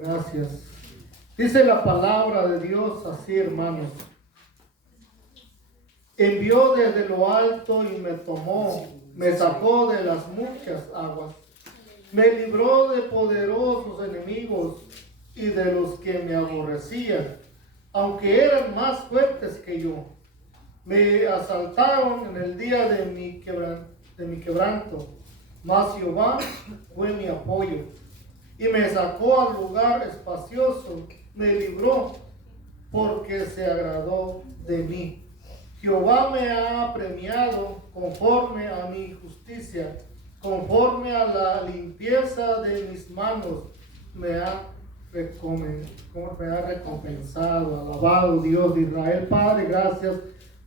Gracias. Dice la palabra de Dios así, hermanos. Envió desde lo alto y me tomó, me sacó de las muchas aguas. Me libró de poderosos enemigos y de los que me aborrecían, aunque eran más fuertes que yo. Me asaltaron en el día de mi quebranto, mas Jehová fue mi apoyo y me sacó al lugar espacioso, me libró porque se agradó de mí. Jehová me ha premiado conforme a mi justicia, conforme a la limpieza de mis manos, me ha recompensado. Alabado Dios de Israel. Padre, gracias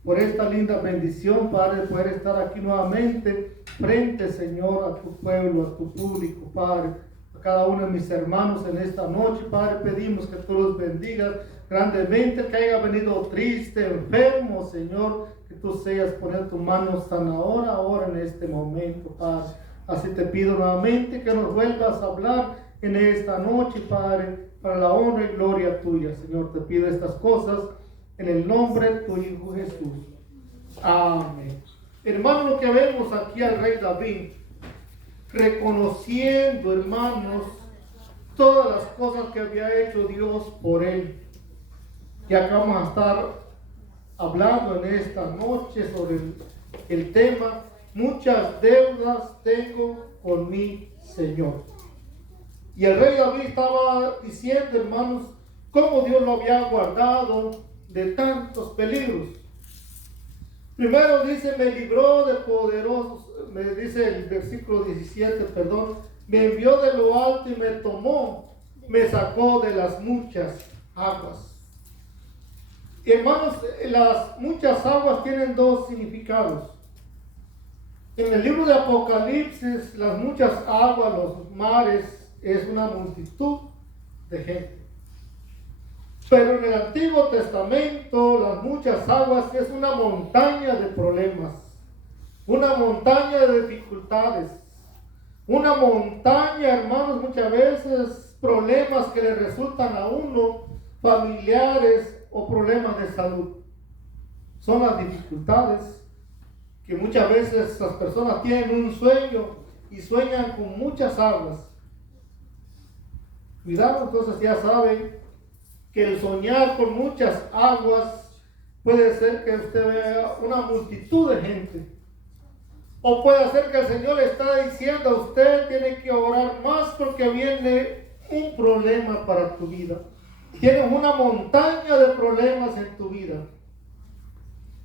por esta linda bendición, Padre, de poder estar aquí nuevamente frente, Señor, a tu pueblo, a tu público, Padre, a cada uno de mis hermanos en esta noche. Padre, pedimos que tú los bendigas grandemente, que haya venido triste, enfermo, Señor, que tú seas poner tu mano sanadora ahora en este momento, Padre. Así te pido nuevamente que nos vuelvas a hablar en esta noche, Padre, para la honra y gloria tuya, Señor. Te pido estas cosas en el nombre de tu Hijo Jesús. Amén. Hermano, lo que vemos aquí al rey David, reconociendo, hermanos, todas las cosas que había hecho Dios por él. Y acá vamos a estar hablando en esta noche sobre el tema: muchas deudas tengo con mi Señor. Y el rey David estaba diciendo, hermanos, cómo Dios lo había guardado de tantos peligros. Primero dice, me libró de poderosos, me dice el versículo 17, me envió de lo alto y me tomó, me sacó de las muchas aguas. Y hermanos, las muchas aguas tienen dos significados. En el libro de Apocalipsis, las muchas aguas, los mares, es una multitud de gente. Pero en el Antiguo Testamento, las muchas aguas es una montaña de problemas, una montaña de dificultades, una montaña, hermanos, muchas veces problemas que le resultan a uno, familiares o problemas de salud. Son las dificultades que muchas veces las personas tienen un sueño y sueñan con muchas aguas. Cuidado, entonces ya saben que el soñar con muchas aguas puede ser que usted vea una multitud de gente. O puede ser que el Señor le está diciendo a usted, tiene que orar más porque viene un problema para tu vida. Tienes una montaña de problemas en tu vida.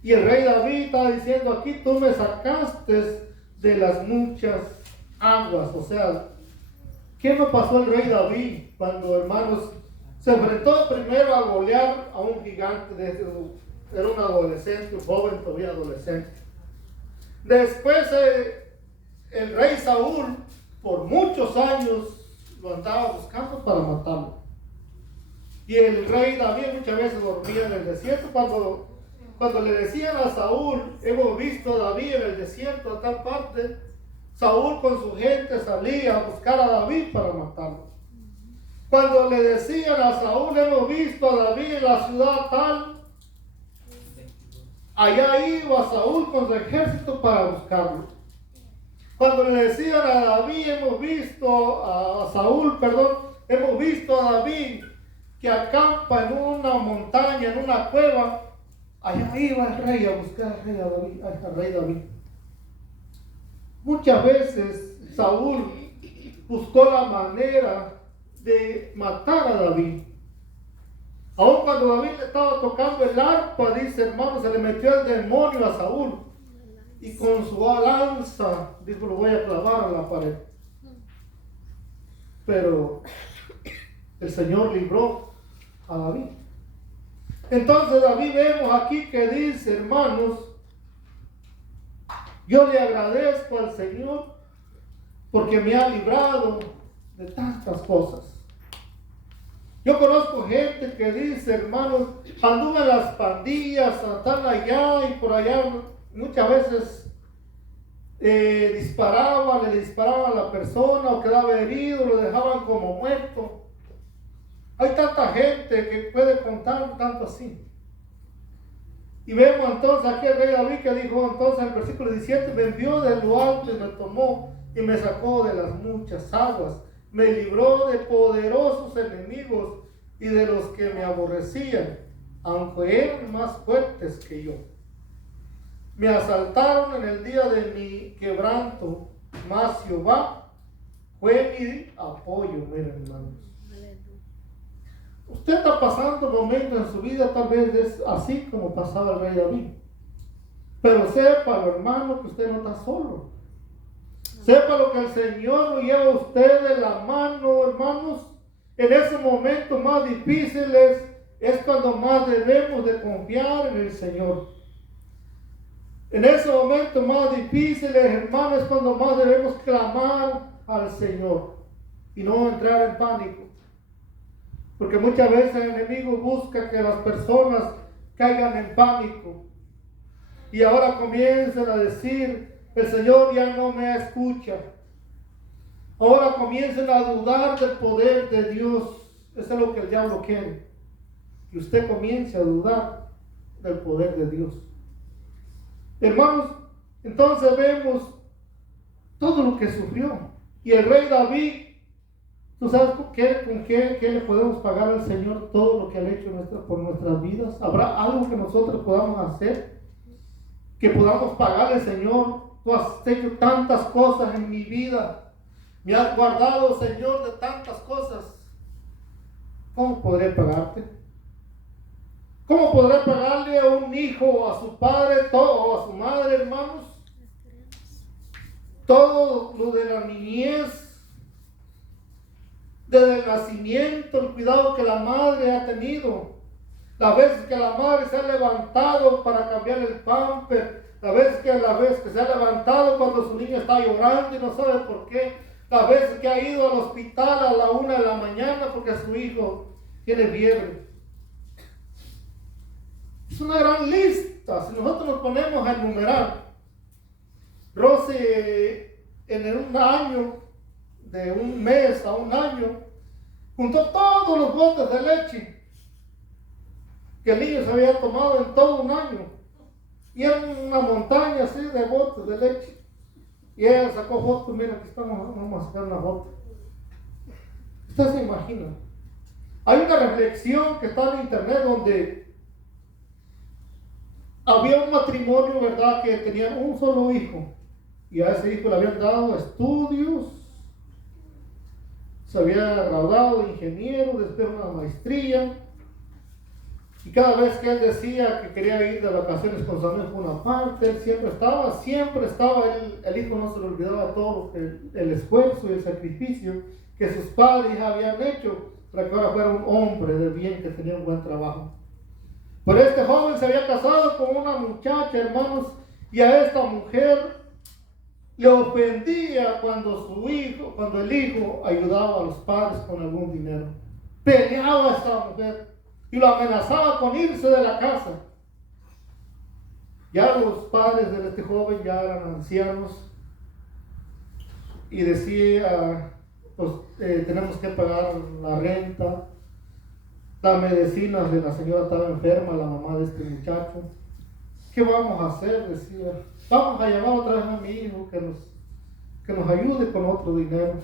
Y el rey David está diciendo aquí, tú me sacaste de las muchas aguas. O sea, ¿qué no pasó el rey David cuando, hermanos, se enfrentó primero a Goliat, a un gigante? Era un adolescente, un joven todavía adolescente. Después el rey Saúl, por muchos años, lo andaba buscando para matarlo. Y el rey David muchas veces dormía en el desierto. Cuando le decían a Saúl, hemos visto a David en el desierto a tal parte, Saúl con su gente salía a buscar a David para matarlo. Cuando le decían a Saúl, hemos visto a David en la ciudad tal, allá iba Saúl con su ejército para buscarlo. Cuando le decían a David, hemos visto a David que acampa en una montaña, en una cueva, allá iba el rey a buscar al rey David. Muchas veces Saúl buscó la manera de matar a David. Aun cuando David le estaba tocando el arpa, dice, hermano, se le metió el demonio a Saúl y con su lanza dijo, lo voy a clavar a la pared. Pero el Señor libró a David. Entonces David vemos aquí que dice, hermanos, yo le agradezco al Señor porque me ha librado de tantas cosas. Yo conozco gente que dice, hermanos, anduve en las pandillas, están allá y por allá, muchas veces le disparaban a la persona o quedaba herido, lo dejaban como muerto. Hay tanta gente que puede contar tanto así. Y vemos entonces aquí el rey David que dijo entonces en el versículo 17, me envió de lo alto y me tomó y me sacó de las muchas aguas, me libró de poderosos enemigos y de los que me aborrecían, aunque eran más fuertes que yo. Me asaltaron en el día de mi quebranto, mas Jehová fue mi apoyo. Miren, hermanos. Usted está pasando momentos en su vida, tal vez es así como pasaba el rey David. Pero sepa, hermano, que usted no está solo. Sepa lo que el Señor lo lleva a usted de la mano, hermanos. En esos momentos más difíciles es cuando más debemos de confiar en el Señor. En esos momentos más difíciles, hermanos, es cuando más debemos clamar al Señor y no entrar en pánico. Porque muchas veces el enemigo busca que las personas caigan en pánico. Y ahora comienzan a decir, el Señor ya no me escucha. Ahora comienzan a dudar del poder de Dios. Eso es lo que el diablo quiere. Que usted comience a dudar del poder de Dios. Hermanos, entonces vemos todo lo que sufrió. Y el rey David, ¿tú sabes con qué le podemos pagar al Señor todo lo que ha hecho por nuestras vidas? ¿Habrá algo que nosotros podamos hacer? Que podamos pagarle al Señor. Tú has hecho tantas cosas en mi vida. Me has guardado, Señor, de tantas cosas. ¿Cómo podré pagarte? ¿Cómo podré pagarle a un hijo o a su padre o a su madre, hermanos? Todo lo de la niñez, desde el nacimiento, el cuidado que la madre ha tenido, las veces que la madre se ha levantado para cambiar el pamper, las veces que se ha levantado cuando su niño está llorando y no sabe por qué, las veces que ha ido al hospital a la 1 de la mañana porque su hijo tiene fiebre. Es una gran lista. Si nosotros nos ponemos a enumerar, Rosy en un año, de un mes a un año, juntó todos los botes de leche que el niño se había tomado en todo un año. Y era una montaña así de botes de leche. Y ella sacó fotos, mira, aquí estamos, vamos a sacar una foto. Usted se imagina. Hay una reflexión que está en internet donde había un matrimonio, ¿verdad?, que tenían un solo hijo. Y a ese hijo le habían dado estudios. Se había graduado de ingeniero, después una maestría. Y cada vez que él decía que quería ir de vacaciones con su amigo por una parte, él siempre estaba, el hijo no se le olvidaba todo el esfuerzo y el sacrificio que sus padres habían hecho para que ahora fuera un hombre de bien que tenía un buen trabajo. Pero este joven se había casado con una muchacha, hermanos, y a esta mujer le ofendía cuando el hijo ayudaba a los padres con algún dinero. Peleaba a esta mujer y lo amenazaba con irse de la casa. Ya los padres de este joven ya eran ancianos y decía, pues tenemos que pagar la renta, las medicinas de la señora estaba enferma, la mamá de este muchacho. ¿Qué vamos a hacer? Decía, vamos a llamar otra vez a mi hijo que nos ayude con otro dinero.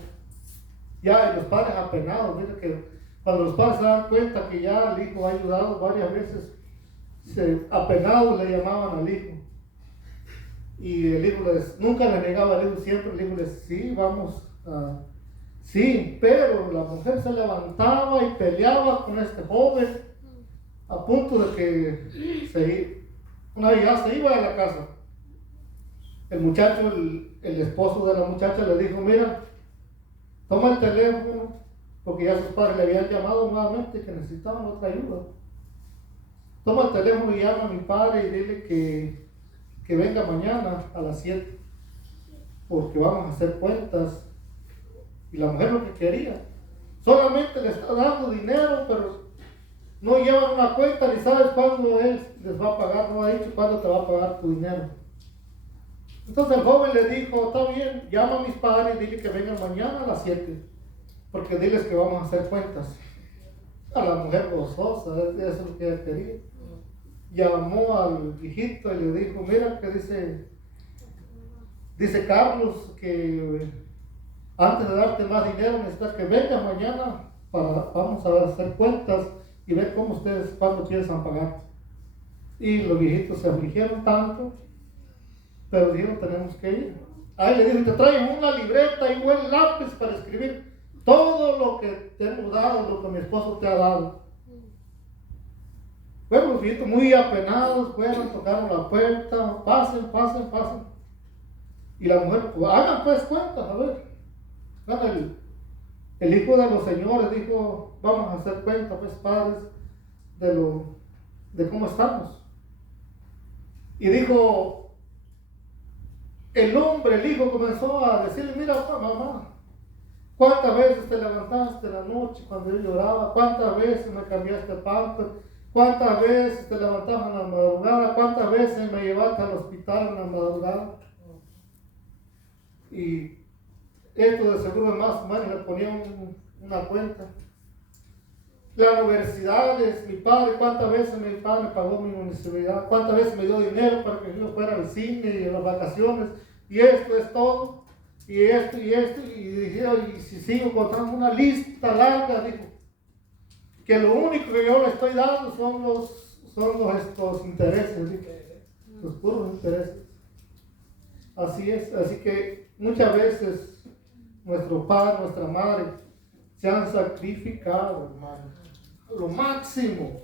Ya, y los padres apenados, mira que cuando los padres se dan cuenta que ya el hijo ha ayudado varias veces, apenados le llamaban al hijo. Y el hijo nunca le negaba al hijo, siempre el hijo les sí, vamos a... Sí, pero la mujer se levantaba y peleaba con este joven a punto de que una vez ya se iba de la casa. El muchacho, el esposo de la muchacha le dijo, mira, toma el teléfono, porque ya sus padres le habían llamado nuevamente que necesitaban otra ayuda. Toma el teléfono y llama a mi padre y dile que venga mañana a las 7, porque vamos a hacer cuentas. Y la mujer lo que quería, solamente le está dando dinero, pero no llevan una cuenta ni sabes cuándo él les va a pagar, no ha dicho cuándo te va a pagar tu dinero. Entonces el joven le dijo, está bien, llama a mis padres y dile que vengan mañana a las 7, porque diles que vamos a hacer cuentas. a la mujer gozosa, eso es lo que ella quería. Llamó al viejito y le dijo, mira que dice Carlos que antes de darte más dinero necesitas que vengas mañana vamos a hacer cuentas y ver cómo ustedes, cuándo piensan pagar. Y los viejitos se afligieron tanto, pero dijeron, tenemos que ir. Ahí le dijo, te traigo una libreta y un buen lápiz para escribir todo lo que te hemos dado, lo que mi esposo te ha dado. Bueno, los viejitos muy apenados fueron, tocaron la puerta, pasen. Y la mujer, pues, hagan pues cuentas, a ver. El hijo de los señores dijo, vamos a hacer cuentas, pues, padres, de cómo estamos. Y dijo, el hijo comenzó a decirle, mira, mamá, ¿cuántas veces te levantaste en la noche cuando yo lloraba? ¿Cuántas veces me cambiaste pamper? ¿Cuántas veces te levantabas en la madrugada? ¿Cuántas veces me llevaste al hospital en la madrugada? Y esto de seguro más o menos le ponía una cuenta. Las universidades, mi padre, ¿cuántas veces mi padre pagó mi universidad? ¿Cuántas veces me dio dinero para que yo fuera al cine y a las vacaciones? Y esto es todo. Y esto. Y dijeron, y si sigo contando una lista larga, dijo, que lo único que yo le estoy dando son estos intereses, dijo, los puros intereses. Así es, así que muchas veces nuestro padre, nuestra madre se han sacrificado, hermano, lo máximo.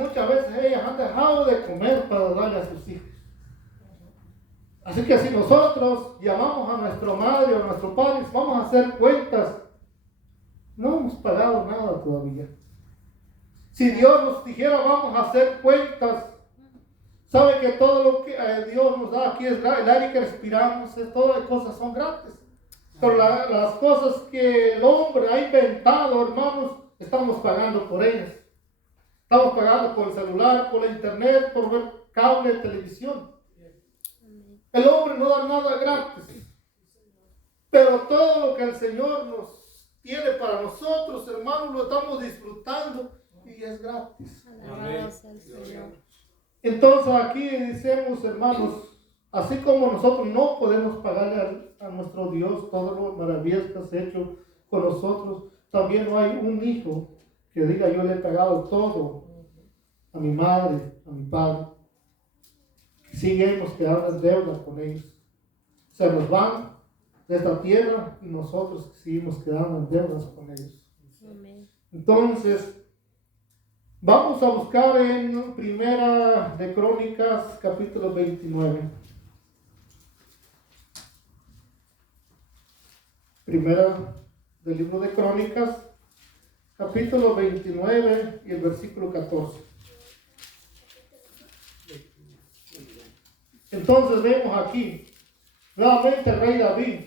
Muchas veces ellas han dejado de comer para darle a sus hijos. Así que si nosotros llamamos a nuestra madre o a nuestro padre, vamos a hacer cuentas, no hemos pagado nada todavía. Si Dios nos dijera vamos a hacer cuentas, sabe que todo lo que Dios nos da aquí es el aire que respiramos, todas las cosas son gratis. Pero las cosas que el hombre ha inventado, hermanos, estamos pagando por ellas. Estamos pagando por el celular, por la internet, por ver cable, televisión. El hombre no da nada gratis. Pero todo lo que el Señor nos tiene para nosotros, hermanos, lo estamos disfrutando y es gratis. Amén. Entonces aquí decimos, hermanos, así como nosotros no podemos pagarle a nuestro Dios todas las maravillas que has hecho con nosotros, también no hay un hijo que diga yo le he pagado todo a mi madre, a mi padre. Seguimos quedando en deuda con ellos. Se nos van de esta tierra y nosotros seguimos quedando en deudas con ellos. Amén. Entonces, vamos a buscar en Primera de Crónicas, capítulo 29. Primera del libro de Crónicas, capítulo 29 y el versículo 14. Entonces vemos aquí, nuevamente el rey David,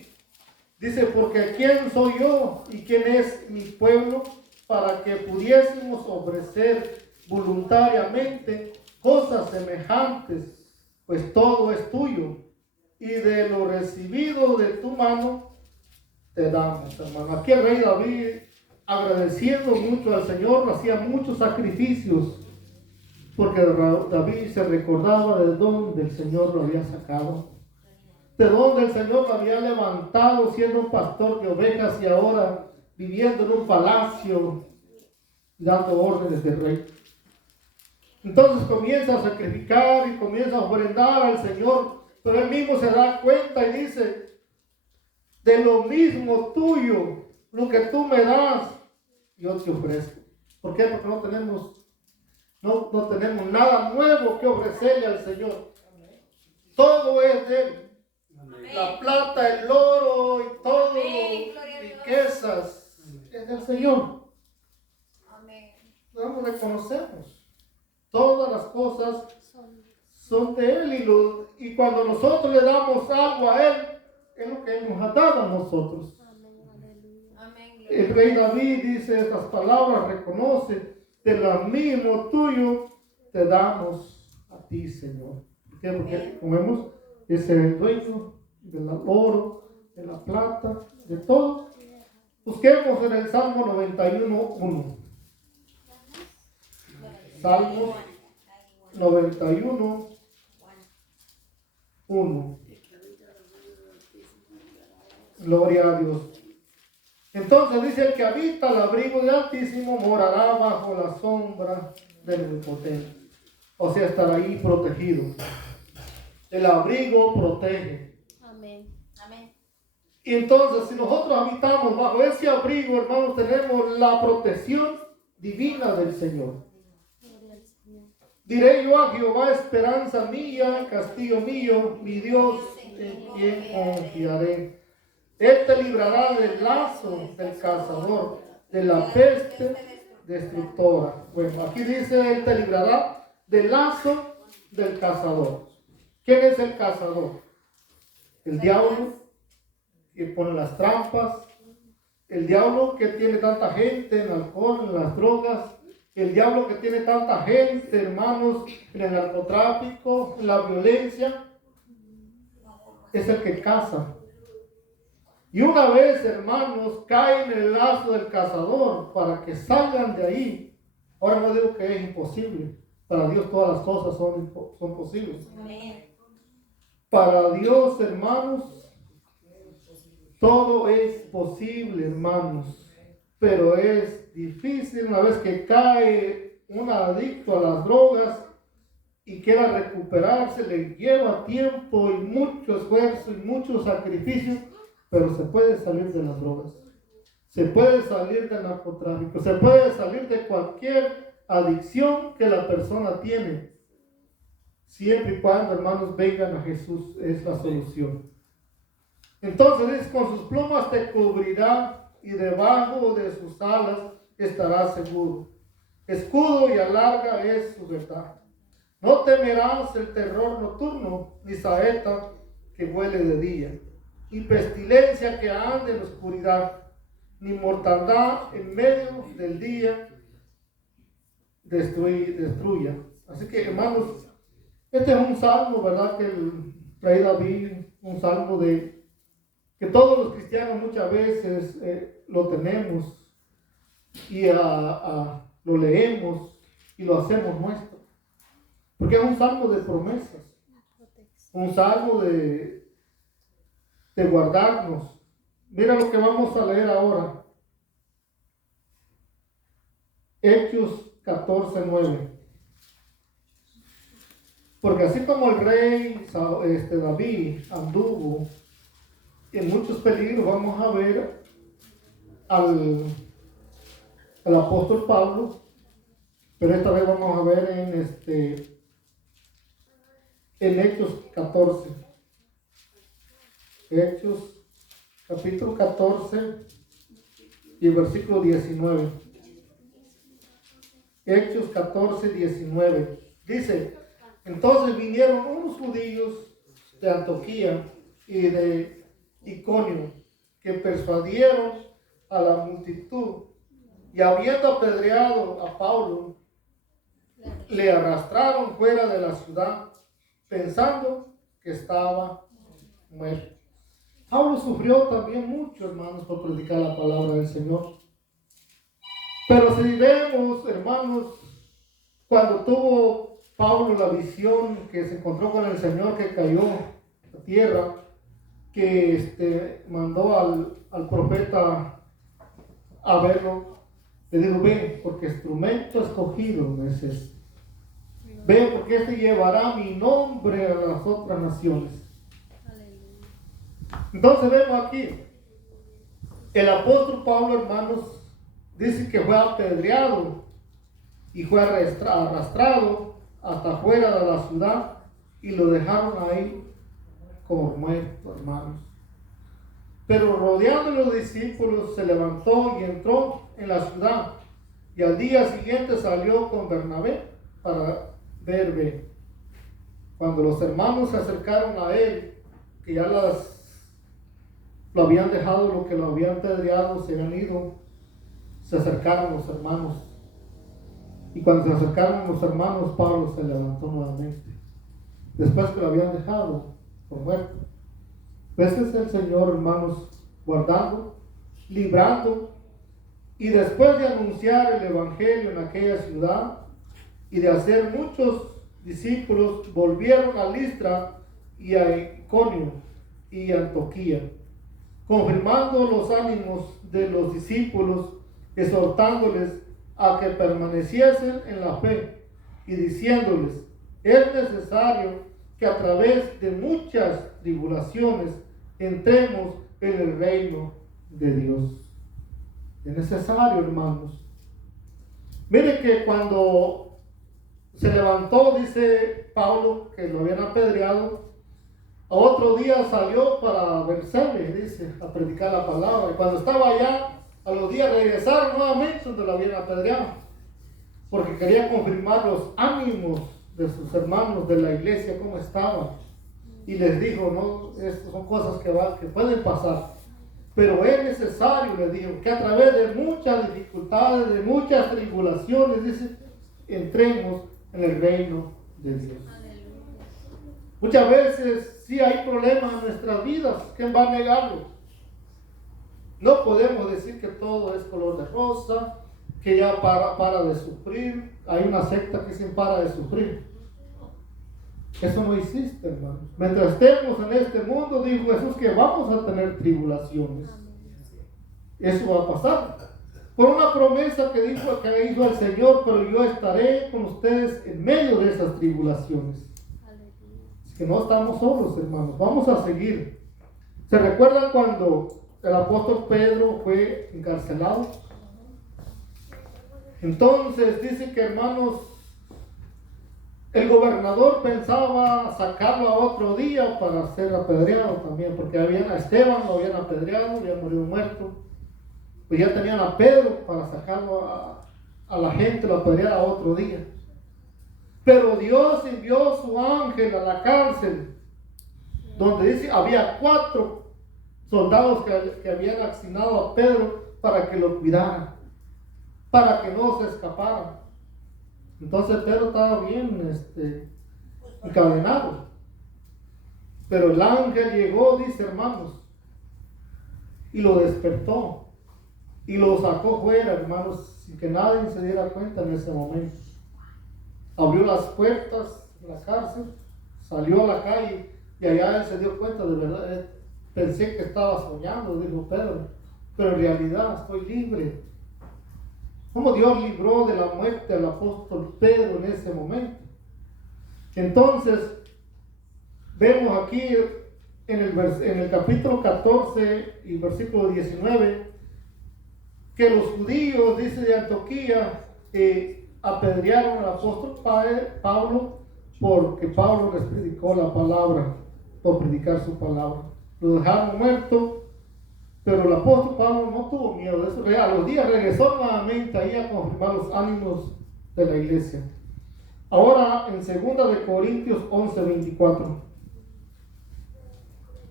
dice, porque ¿quién soy yo y quién es mi pueblo para que pudiésemos ofrecer voluntariamente cosas semejantes? Pues todo es tuyo y de lo recibido de tu mano te damos, hermano. Aquí el rey David, agradeciendo mucho al Señor, hacía muchos sacrificios, porque David se recordaba de dónde el Señor lo había sacado, de dónde el Señor lo había levantado siendo un pastor de ovejas y ahora viviendo en un palacio, dando órdenes de rey. Entonces comienza a sacrificar y comienza a ofrendar al Señor, pero él mismo se da cuenta y dice, de lo mismo tuyo, lo que tú me das, yo te ofrezco. ¿Por qué? Porque no tenemos nada nuevo que ofrecerle al Señor. Todo es de Él. Amén. La plata, el oro y todo, riquezas, es del Señor. Amén. Nosotros reconocemos. Todas las cosas son de Él y cuando nosotros le damos algo a Él, es lo que Él nos ha dado a nosotros. Amén. El rey David dice estas palabras, reconoce, de lo mismo tuyo te damos a ti, Señor. ¿Por qué? Porque como vemos, es el dueño del oro, de la plata, de todo. Busquemos en el Salmo 91:1. Salmos 91, 1. Gloria a Dios. Entonces dice: el que habita al abrigo del Altísimo morará bajo la sombra del Omnipotente. O sea, estará ahí protegido. El abrigo protege. Amén. Amén. Y entonces, si nosotros habitamos bajo ese abrigo, hermanos, tenemos la protección divina del Señor. Diré yo a Jehová, esperanza mía, castillo mío, mi Dios, en quien confiaré. Él te librará del lazo del cazador, de la peste destructora. Bueno, aquí dice: Él te librará del lazo del cazador. ¿Quién es el cazador? El diablo, que pone las trampas. El diablo que tiene tanta gente en el alcohol, en las drogas. El diablo que tiene tanta gente, hermanos, en el narcotráfico, en la violencia. Es el que caza. Y una vez, hermanos, caen en el lazo del cazador para que salgan de ahí. Ahora no digo que es imposible. Para Dios todas las cosas son posibles. Para Dios, hermanos, todo es posible, hermanos. Pero es difícil una vez que cae un adicto a las drogas y quiera recuperarse. Le lleva tiempo y mucho esfuerzo y mucho sacrificio. Pero se puede salir de las drogas, se puede salir del narcotráfico, se puede salir de cualquier adicción que la persona tiene, siempre y cuando, hermanos, vengan a Jesús. Es la solución. Entonces dice: con sus plumas te cubrirá y debajo de sus alas estarás seguro. Escudo y alarga es su verdad. No temerás el terror nocturno, ni saeta que vuele de día, ni pestilencia que ande en la oscuridad, ni mortandad en medio del día destruya. Así que, hermanos, este es un salmo, ¿verdad?, que el rey David, un salmo que todos los cristianos muchas veces lo tenemos y lo leemos y lo hacemos nuestro. Porque es un salmo de promesas, un salmo de guardarnos. Mira lo que vamos a leer ahora. Hechos 14:9. Porque así como el rey David anduvo en muchos peligros, vamos a ver al apóstol Pablo, pero esta vez vamos a ver en Hechos 14. Hechos capítulo 14 y versículo 19. Hechos 14, 19. Dice: entonces vinieron unos judíos de Antioquía y de Iconio, que persuadieron a la multitud, y habiendo apedreado a Pablo, le arrastraron fuera de la ciudad, pensando que estaba muerto. Pablo sufrió también mucho, hermanos, por predicar la palabra del Señor. Pero si vemos, hermanos, cuando tuvo Pablo la visión que se encontró con el Señor, que cayó a tierra, que mandó al profeta a verlo, le dijo: ven, porque instrumento escogido es este. Ven, porque este llevará mi nombre a las otras naciones. Entonces vemos aquí, el apóstol Pablo, hermanos, dice que fue apedreado y fue arrastrado hasta fuera de la ciudad y lo dejaron ahí como muerto, hermanos. Pero rodeando los discípulos, se levantó y entró en la ciudad, y al día siguiente salió con Bernabé para Derbe. Cuando los hermanos se acercaron a él, que ya lo habían dejado, lo que lo habían apedreado, se habían ido, se acercaron los hermanos. Y cuando se acercaron los hermanos, Pablo se levantó nuevamente, después que lo habían dejado por muerto. Ese es el Señor, hermanos, guardando, librando. Y después de anunciar el evangelio en aquella ciudad, y de hacer muchos discípulos, volvieron a Listra y a Iconio y a Antioquía, confirmando los ánimos de los discípulos, exhortándoles a que permaneciesen en la fe y diciéndoles: es necesario que a través de muchas tribulaciones entremos en el reino de Dios. Es necesario, hermanos. Mire que cuando se levantó, dice Pablo, que lo habían apedreado, a otro día salió para Bersebe, dice, a predicar la palabra. Y cuando estaba allá, a los días regresaron nuevamente donde lo habían apedreado, porque quería confirmar los ánimos de sus hermanos de la iglesia, cómo estaban. Y les dijo: no, estas son cosas que pueden pasar, pero es necesario, les dijo, que a través de muchas dificultades, de muchas tribulaciones, dice, entremos en el reino de Dios. Muchas veces sí hay problemas en nuestras vidas. ¿Quién va a negarlo? No podemos decir que todo es color de rosa, que ya para de sufrir. Hay una secta que dicen para de sufrir. Eso no existe, hermanos. Mientras estemos en este mundo, dijo Jesús, que vamos a tener tribulaciones. Eso va a pasar. Por una promesa que hizo el Señor: pero yo estaré con ustedes en medio de esas tribulaciones. Es que no estamos solos, hermanos. Vamos a seguir. ¿Se recuerdan cuando el apóstol Pedro fue encarcelado? Entonces dice que, hermanos, el gobernador pensaba sacarlo a otro día para ser apedreado también, porque a Esteban lo habían apedreado, había morido muerto. Pues ya tenían a Pedro para sacarlo a la gente, lo apedrear a otro día. Pero Dios envió su ángel a la cárcel, donde dice había 4 soldados que habían asignado a Pedro para que lo cuidaran, para que no se escapara. Entonces Pedro estaba bien encadenado. Pero el ángel llegó, dice, hermanos, y lo despertó y lo sacó fuera, hermanos, sin que nadie se diera cuenta en ese momento. Abrió las puertas de la cárcel, salió a la calle y allá él se dio cuenta, de verdad, pensé que estaba soñando, dijo Pedro, pero en realidad estoy libre. Cómo Dios libró de la muerte al apóstol Pedro en ese momento. Entonces, vemos aquí en el capítulo 14 y versículo 19, que los judíos, dice, de Antioquía, apedrearon al apóstol Pablo, porque Pablo les predicó la palabra, por predicar su palabra. Lo dejaron muerto. Pero el apóstol Pablo no tuvo miedo de eso. A los días regresó nuevamente ahí a confirmar los ánimos de la iglesia. Ahora en 2 de Corintios 11:24.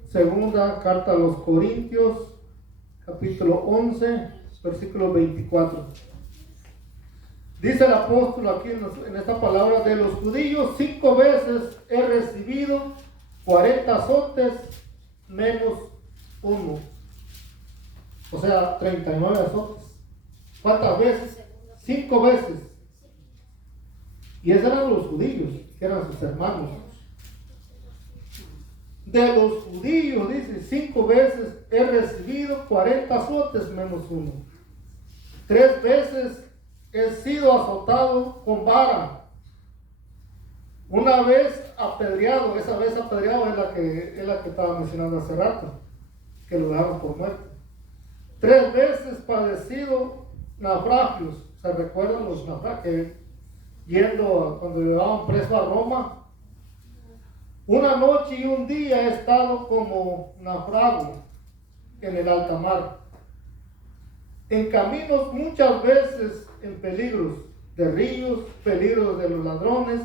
Segunda carta a los Corintios, capítulo 11, versículo 24. Dice el apóstol aquí en esta palabra: de los judíos 5 veces he recibido 40 azotes menos 1. O sea, 39 azotes. ¿Cuántas veces? 5 veces. Y esos eran los judíos, que eran sus hermanos. De los judíos, dice, 5 veces he recibido 40 azotes menos 1. 3 veces he sido azotado con vara. Una vez apedreado, esa vez apedreado es la que estaba mencionando hace rato, que lo dejaron por muerto. 3 veces padecido naufragios. ¿Se recuerdan los naufragios? Cuando llevaban preso a Roma. Una noche y un día he estado como naufrago en el alta mar. En caminos muchas veces en peligros de ríos, peligros de los ladrones,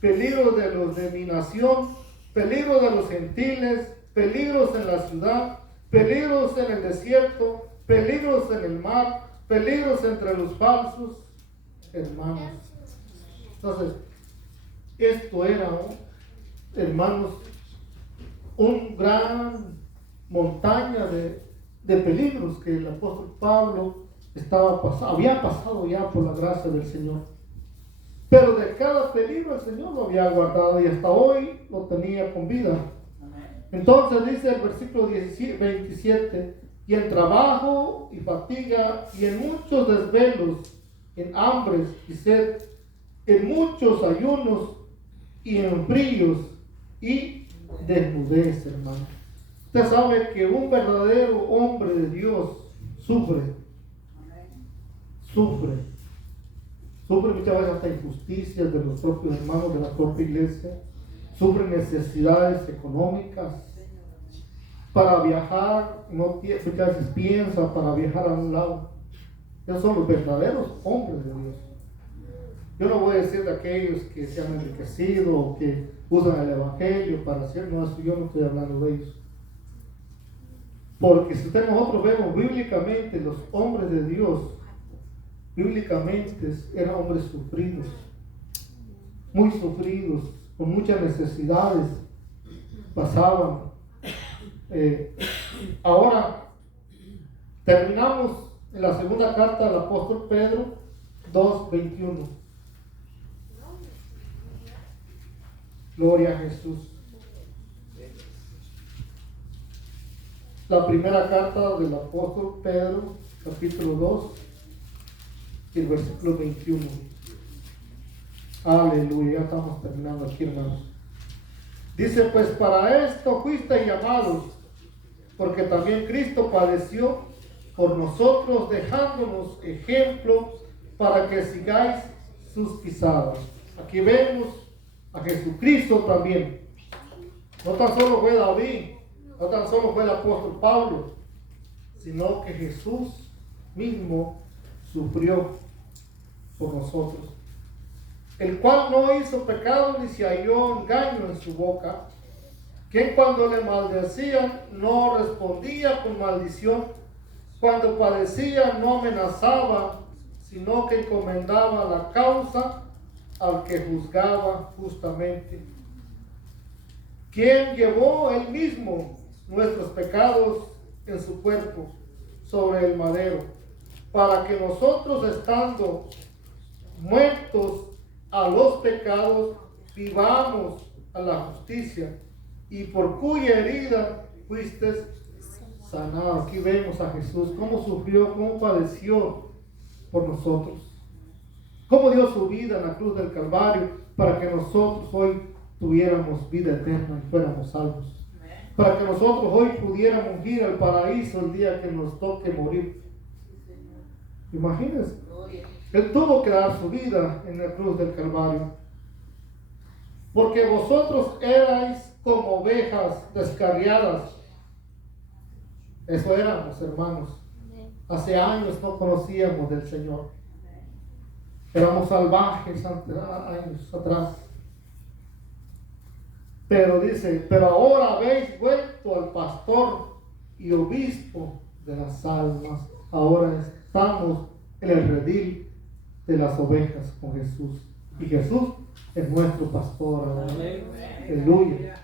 peligros de los de mi nación, peligros de los gentiles, peligros en la ciudad, peligros en el desierto, peligros en el mar, peligros entre los falsos hermanos. Entonces, esto era, hermanos, un gran montaña de peligros que el apóstol Pablo había pasado ya por la gracia del Señor. Pero de cada peligro el Señor lo había guardado y hasta hoy lo tenía con vida. Entonces dice el versículo 27, y en trabajo y fatiga y en muchos desvelos, en hambres y sed, en muchos ayunos y en fríos y desnudez, hermano. Usted sabe que un verdadero hombre de Dios sufre muchas veces hasta injusticias de los propios hermanos de la propia iglesia, sufre necesidades económicas. Para viajar, muchas veces piensa para viajar a un lado. Esos son los verdaderos hombres de Dios. Yo no voy a decir de aquellos que se han enriquecido o que usan el evangelio para hacer, no, yo no estoy hablando de ellos. Porque si nosotros vemos bíblicamente, los hombres de Dios, bíblicamente eran hombres sufridos, muy sufridos, con muchas necesidades, pasaban. Ahora terminamos en la segunda carta del apóstol Pedro 2:21. Gloria a Jesús. La primera carta del apóstol Pedro, capítulo 2, y el versículo 21. Aleluya, ya estamos terminando aquí, hermanos. Dice, pues para esto fuisteis llamados, porque también Cristo padeció por nosotros, dejándonos ejemplo para que sigáis sus pisadas. Aquí vemos a Jesucristo también. No tan solo fue David, no tan solo fue el apóstol Pablo, sino que Jesús mismo sufrió por nosotros, el cual no hizo pecado ni se halló engaño en su boca, quien cuando le maldecían no respondía con maldición, cuando padecía no amenazaba, sino que encomendaba la causa al que juzgaba justamente, quien llevó él mismo nuestros pecados en su cuerpo sobre el madero, para que nosotros, estando muertos a los pecados, vivamos a la justicia, y por cuya herida fuiste sanado. Aquí vemos a Jesús, cómo sufrió, cómo padeció por nosotros, cómo dio su vida en la cruz del Calvario para que nosotros hoy tuviéramos vida eterna y fuéramos salvos, para que nosotros hoy pudiéramos ir al paraíso el día que nos toque morir. Imagínense, Él tuvo que dar su vida en la cruz del Calvario, porque vosotros erais como ovejas descarriadas. Eso éramos, hermanos. Hace años no conocíamos del Señor. Éramos salvajes años atrás. Pero dice, pero ahora habéis vuelto al pastor y obispo de las almas. Ahora estamos en el redil de las ovejas con Jesús. Y Jesús es nuestro pastor. Aleluya.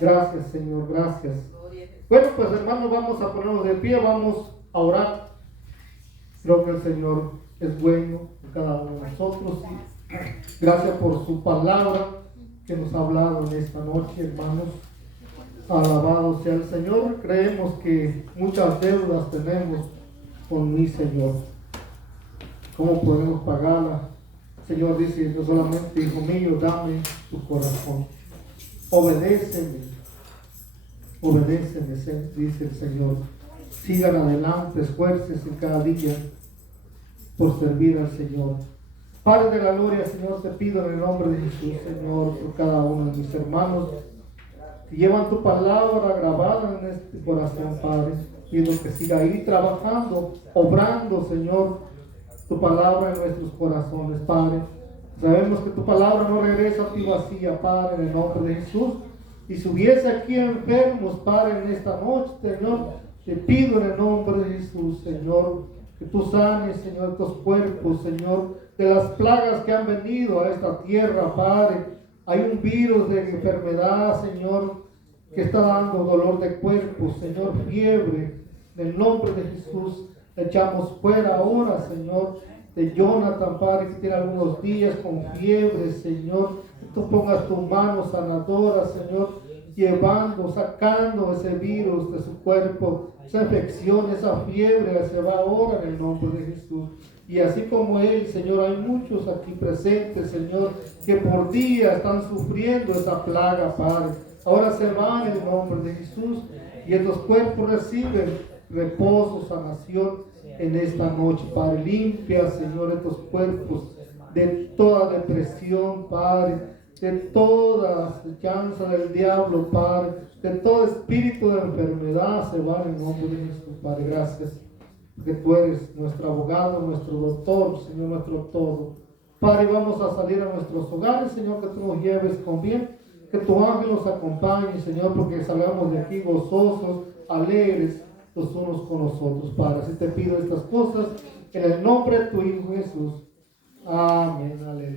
Gracias, Señor, gracias. Bueno, pues hermanos, vamos a ponernos de pie, vamos a orar. Creo que el Señor es bueno en cada uno de nosotros. Y gracias por su palabra que nos ha hablado en esta noche, hermanos. Alabado sea el Señor. Creemos que muchas deudas tenemos con mi Señor. ¿Cómo podemos pagarla? El Señor dice, no solamente, hijo mío, dame tu corazón. Obedéceme, dice el Señor. Sigan adelante, esfuércense cada día por servir al Señor. Padre de la gloria, Señor, te pido en el nombre de Jesús, Señor, por cada uno de mis hermanos que llevan tu palabra grabada en este corazón, Padre. Pido que siga ahí trabajando, obrando, Señor, tu palabra en nuestros corazones, Padre. Sabemos que tu palabra no regresa a ti vacía, Padre, en el nombre de Jesús. Y si hubiese aquí enfermos, Padre, en esta noche, Señor, te pido en el nombre de Jesús, Señor, que tú sanes, Señor, estos cuerpos, Señor, de las plagas que han venido a esta tierra, Padre. Hay un virus de enfermedad, Señor, que está dando dolor de cuerpo, Señor, fiebre. En el nombre de Jesús, echamos fuera ahora, Señor. de Jonathan, Padre, que tiene algunos días con fiebre, Señor. Que tú pongas tu mano sanadora, Señor, llevando, sacando ese virus de su cuerpo, esa infección, esa fiebre, se va ahora en el nombre de Jesús. Y así como él, Señor, hay muchos aquí presentes, Señor, que por día están sufriendo esa plaga, Padre. Ahora se van en el nombre de Jesús y estos cuerpos reciben reposo, sanación en esta noche, Padre. Limpia, Señor, estos cuerpos de toda depresión, Padre, de toda acechanza del diablo, Padre, de todo espíritu de enfermedad se va en el nombre de Jesús, Padre. Gracias, porque tú eres nuestro abogado, nuestro doctor, Señor, nuestro todo. Padre, vamos a salir a nuestros hogares, Señor, que tú nos lleves con bien, que tu ángel nos acompañe, Señor, porque salgamos de aquí gozosos, alegres, los unos con los otros, Padre. Así te pido estas cosas en el nombre de tu Hijo Jesús. Amén. Aleluya.